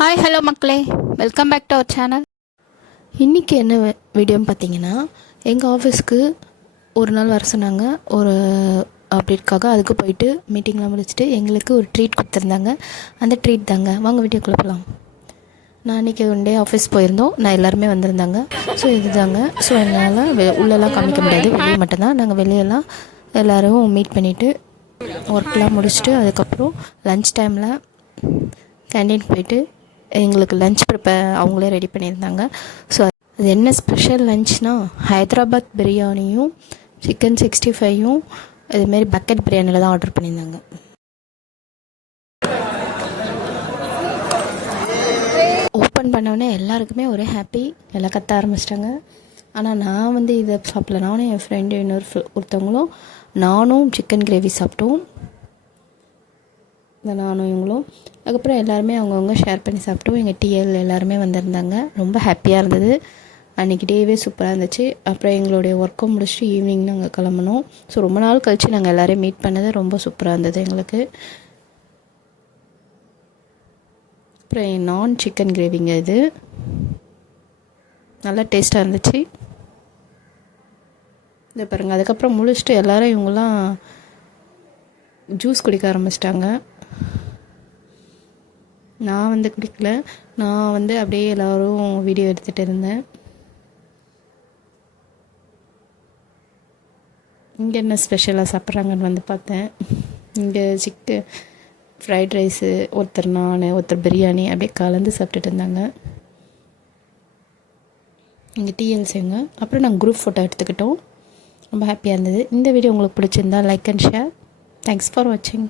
Hi hello மக்களே. Welcome back to our channel இன்றைக்கி என்ன வீடியோன்னு பார்த்தீங்கன்னா எங்கள் ஆஃபீஸ்க்கு ஒரு நாள் வர சொன்னாங்க. ஒரு அப்டேட்காக அதுக்கு போயிட்டு மீட்டிங்லாம் முடிச்சுட்டு எங்களுக்கு ஒரு ட்ரீட் கொடுத்துருந்தாங்க. அந்த ட்ரீட் தாங்க. வாங்க வீடியோக்குள்ளே போகலாம் நான் அன்றைக்கி ஒன் டே ஆஃபீஸ் போயிருந்தோம். நான் எல்லாருமே வந்திருந்தாங்க. ஸோ இதுதாங்க. ஸோ என்னால் வெ உள்ளெல்லாம் காமிக்க முடியாது. வெளியே மட்டும்தான். நாங்கள் வெளியெல்லாம் எல்லோரும் மீட் பண்ணிவிட்டு ஒர்க்லாம் முடிச்சுட்டு அதுக்கப்புறம் லஞ்ச் டைமில் கேண்டீன் போயிட்டு எங்களுக்கு லஞ்ச் ப்ரிப்பேர் அவங்களே ரெடி பண்ணியிருந்தாங்க. ஸோ அது என்ன ஸ்பெஷல் லஞ்ச்னால் ஹைதராபாத் பிரியாணியும் சிக்கன் சிக்ஸ்டி ஃபைவும் இதுமாரி பக்கெட் பிரியாணியில் தான் ஆர்டர் பண்ணியிருந்தாங்க. ஓப்பன் பண்ணோடனே எல்லாருக்குமே ஒரே ஹாப்பி எல்லாம் கத்த ஆரம்பிச்சிட்டாங்க. ஆனால் நான் வந்து இதை சாப்பிடல. நானும் என் ஃப்ரெண்டு இன்னொரு ஒருத்தவங்களும் நானும் சிக்கன் கிரேவி சாப்பிட்டோம். நானும் இவங்களும். அதுக்கப்புறம் எல்லாருமே அவங்கவுங்க ஷேர் பண்ணி சாப்பிட்டோம் எங்கள் டிஎல் எல்லாருமே வந்திருந்தாங்க. ரொம்ப ஹாப்பியாக இருந்தது. அன்றைக்கி டேவே சூப்பராக இருந்துச்சு. அப்புறம் எங்களுடைய ஒர்க்கும் முடிச்சுட்டு ஈவினிங் நாங்கள் கிளம்புனோம். ஸோ ரொம்ப நாள் கழித்து நாங்கள் எல்லோரையும் மீட் பண்ணது ரொம்ப சூப்பராக இருந்தது எங்களுக்கு. அப்புறம் நான் சிக்கன் கிரேவிங்க இது. நல்லா டேஸ்ட்டாக இருந்துச்சு. இதை பாருங்கள் அதுக்கப்புறம் முடிச்சுட்டு எல்லோரும் இவங்களாம் ஜூஸ் குடிக்க ஆரம்பிச்சிட்டாங்க. நான் வந்து குடிக்கல. நான் வந்து அப்படியே எல்லோரும் வீடியோ எடுத்துகிட்டு இருந்தேன். இங்கே என்ன ஸ்பெஷலாக சாப்பிட்றாங்கன்னு வந்து பார்த்தேன். இங்கே சிக்கு ஃப்ரைட் ரைஸு ஒருத்தர் நான் ஒருத்தர் பிரியாணி அப்படியே கலந்து சாப்பிட்டுட்டு இருந்தாங்க. இங்கே டிஎல்சிங்க அப்புறம் நாங்கள் குரூப் ஃபோட்டோ எடுத்துக்கிட்டோம். ரொம்ப ஹாப்பியாக இருந்தது. இந்த வீடியோ உங்களுக்கு பிடிச்சிருந்தா like and share thanks for வாட்சிங்